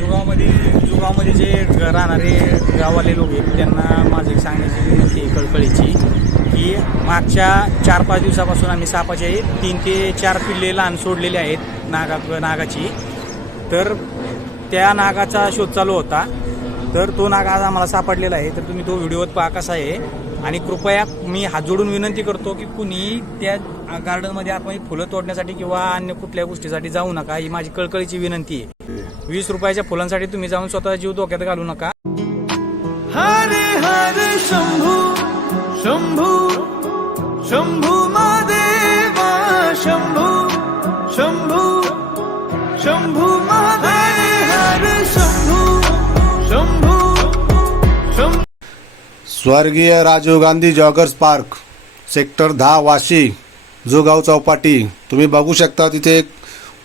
जुगावमध्ये जुगावमध्ये जे राहणारे गावाले लोक आहेत त्यांना माझं एक सांगण्याची विनंती आहे कळकळीची की मागच्या चार पाच दिवसापासून आम्ही सापाचे तीन ते चार पिल्ले लहान सोडलेले आहेत नागा नागाची. तर त्या नागाचा शोध चालू होता. तर तो नाग आज आम्हाला सापडलेला आहे. तर तुम्ही तो व्हिडिओत पहा कसा आहे. आणि कृपया मी हात जोडून विनंती करतो की कुणी त्या गार्डनमध्ये आपण फुलं तोडण्यासाठी किंवा अन्य कुठल्या गोष्टीसाठी जाऊ नका ही माझी कळकळीची विनंती आहे. वीस रुपयाच्या फुलांसाठी तुम्ही जाऊन स्वतः जीव धोक्यात घालू नका. हरे हरे शंभू शंभू शंभू महादेवा शंभू शंभू शंभू महादेव हरे शंभू शंभू शंभू. स्वर्गीय Rajiv Gandhi joggers park sector दहा वाशी जोगाव चौपाटी. तुम्ही बघू शकता तिथे एक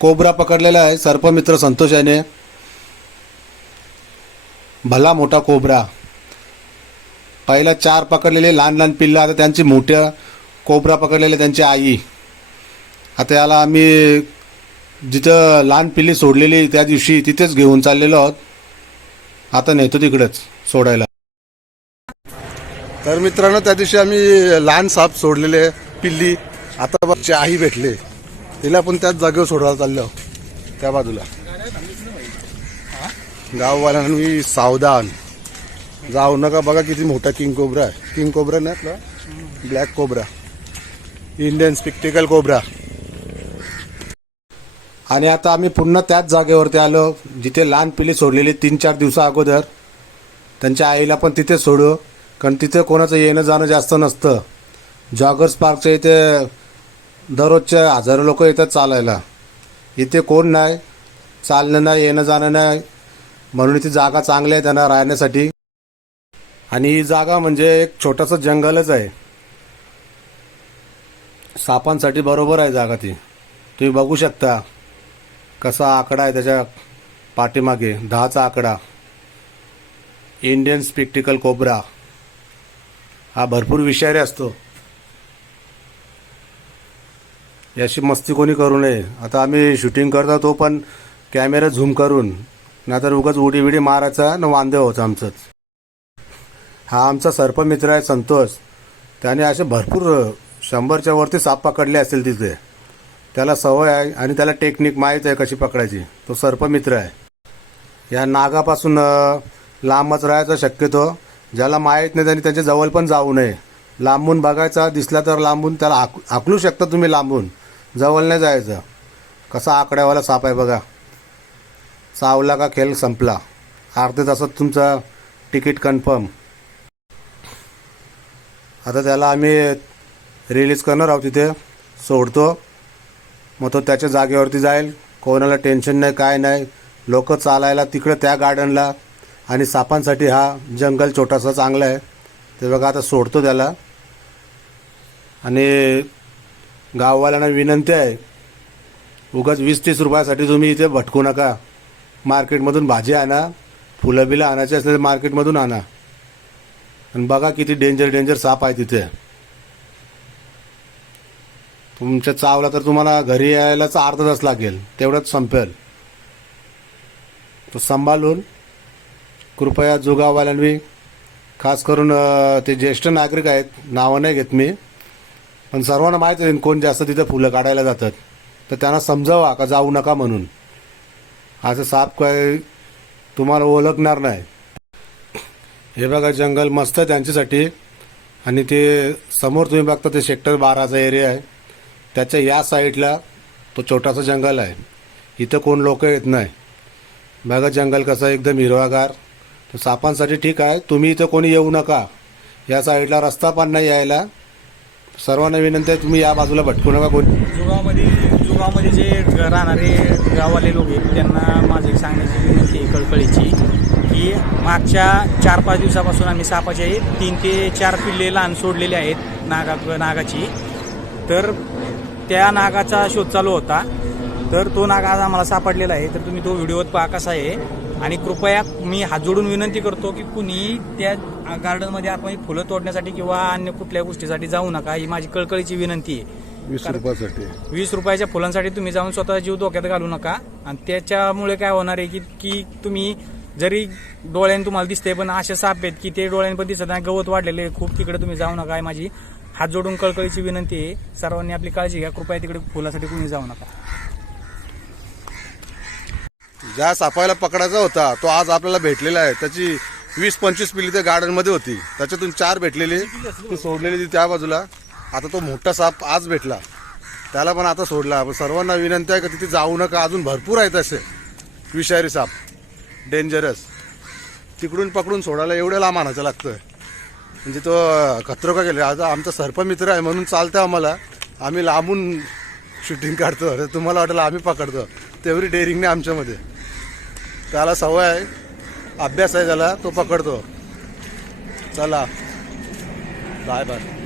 कोबरा पकडलेला आहे. सर्पमित्र संतोष याने. भला मोठा कोबरा. पहिला चार पकडलेले लहान लहान पिल्लं आता त्यांची मोठ्या कोबरा पकडलेले त्यांची आई. आता याला आम्ही जिथं लहान पिल्ली सोडलेली त्या दिवशी तिथेच घेऊन चाललेलो आहोत. आता नेतो तिकडेच सोडायला. तर मित्रांनो त्या दिवशी आम्ही लहान साप सोडलेले पिल्ली. आता बघ आई भेटले. तिला पण त्याच जागेवर सोडायला चाललो. त्या बाजूला. गाववाल्यांनी सावधान. जाऊ नका बघा किती मोठा किंग कोबरा आहे. किंग कोबरा नाही आपला. Black cobra. Indian spectacle cobra. आणि आता आम्ही पुन्हा त्याच जागेवरती आलो जिथे लहान पिली सोडलेली तीन चार दिवसा अगोदर. त्यांच्या आईला पण तिथे सोडू कारण तिथे कोणाचं येणं जाणं जास्त नसतं. जॉगर्स पार्कच्या इथे दररोजचे हजारो लोक येतात चालायला. इथे कोण नाही चालणं नाही येणं जाणं नाही. म्हणून इथे जागा चांगली आहे त्यांना राहण्यासाठी. आणि ही जागा म्हणजे एक छोटंसं जंगलच आहे. सापांसाठी बरोबर आहे जागा ती. तुम्ही बघू शकता कसा आकडा आहे त्याच्या पाठीमागे. दहाचा आकडा. इंडियन स्पिक्टिकल कोबरा हा भरपूर विषारी असतो. याची मस्ती कोणी करू नये. आता आम्ही शूटिंग करतो तो पण कॅमेरा झूम करून. नाहीतर उगाच उडी बिडी मारायचा न वांदे होतं आमचंच. हा आमचा सर्पमित्र आहे संतोष. त्याने असे भरपूर शंभरच्या वरती साप पकडले असतील तिथे. त्याला सवय आहे आणि त्याला टेक्निक माहीत आहे कशी पकडायची. तो सर्पमित्र आहे. या नागापासून लांबच राहायचा शक्यतो. ज्याला माहीत नाही त्यांनी त्याच्याजवळ पण जाऊ नये. लांबून बघायचा दिसला तर लांबून त्याला आक आकलू शकता तुम्ही लांबून. जवळ नाही जायचं. कसा आकड्यावाला साप आहे बघा. चावला का खेळ संपला. अर्ध्या तासात तुमचा तिकीट कन्फर्म. आता त्याला आम्ही रिलीज करणार आहोत तिथे. सोडतो. मग तो त्याच्या जागेवरती जाईल. कोणाला टेन्शन नाही काय नाही. लोक चालायला तिकडं त्या गार्डनला आणि सापांसाठी हा जंगल छोटासा चांगला आहे. ते बघा आता सोडतो त्याला. आणि गाववाल्यांना विनंती आहे. उगाच वीस तीस रुपयासाठी तुम्ही इथे भटकू नका. मार्केटमधून भाजी आणा फुलं बिलं आणायची असले तर मार्केटमधून आणा. आणि बघा किती डेंजर डेंजर साप आहे तिथे. तुमच्या चावला तर तुम्हाला घरी यायलाच अर्धा तास लागेल तेवढंच संपेल. तो सांभाळून कृपया जुगावाल्यांनी खास करून ते ज्येष्ठ नागरिक आहेत नावं नाही घेत मी पण सर्वांना माहीत आहे कोण जास्त तिथे फुलं काढायला जातात. तर त्यांना समजावा का जाऊ नका म्हणून. असं साप काय तुम्हाला ओळखणार नाही. हे बघा जंगल मस्त आहे त्यांच्यासाठी. आणि ते समोर तुम्ही बघता ते सेक्टर बाराचा एरिया आहे. त्याच्या या साईडला तो छोटासा जंगल आहे. इथं कोण लोक येत नाही. बघा जंगल कसं एकदम हिरवागार. तर सापांसाठी ठीक आहे. तुम्ही इथं कोणी येऊ नका. या साईडला रस्ता पण नाही यायला. सर्वांना विनंती आहे तुम्ही या बाजूला भटकू नका कोण. जुगावमध्ये जुगावमध्ये जे राहणारे गाववाले लोक आहेत त्यांना माझं एक सांगण्याची विनंती आहे कळकळीची की मागच्या चार पाच दिवसापासून आम्ही सापाचे तीन ते चार पिल्ले लहान सोडलेले आहेत नागा नागाची. तर त्या नागाचा शोध चालू होता. तर तो नाग आज आम्हाला सापडलेला आहे. तर तुम्ही तो व्हिडिओत पहा कसा आहे. आणि कृपया मी हात जोडून विनंती करतो की कुणी त्या गार्डनमध्ये आपण फुलं तोडण्यासाठी किंवा अन्य कुठल्या गोष्टीसाठी जाऊ नका ही माझी कळकळीची विनंती आहे. वीस रुपयासाठी. वीस रुपयाच्या फुलांसाठी तुम्ही जाऊन स्वतः जीव धोक्यात घालू नका. आणि त्याच्यामुळे काय होणार आहे की की तुम्ही जरी डोळ्याने तुम्हाला दिसते पण असे साप आहेत की ते डोळ्याने पण दिसत नाही. गवत वाढलेले. खूप तिकडे तुम्ही जाऊ नका. आहे माझी हात जोडून कळकळीची विनंती आहे. सर्वांनी आपली काळजी घ्या. कृपया तिकडे फुलासाठी कुणी जाऊ नका. ज्या सापायला पकडायचा होता तो आज आपल्याला भेटलेला आहे. त्याची वीस पंचवीस पिल्ली त्या गार्डनमध्ये होती. त्याच्यातून चार भेटलेली. ती सोडलेली ती त्या बाजूला. आता तो मोठा साप आज भेटला. त्याला पण आता सोडला. पण सर्वांना विनंती आहे का तिथे जाऊ नका. अजून भरपूर आहेत असे विषारी साप. डेंजरस तिकडून पकडून सोडायला एवढं लांब आणायचं लागतं म्हणजे तो खतरो का गेले आता आमचा सर्पमित्र आहे म्हणून चालतं आम्हाला. आम्ही लांबून शूटिंग काढतो. तुम्हाला वाटलं आम्ही पकडतो. तेवढी डेअरिंग नाही आमच्यामध्ये. त्याला सवय आहे. अभ्यास आहे त्याला तो पकडतो. चला. Bye bye.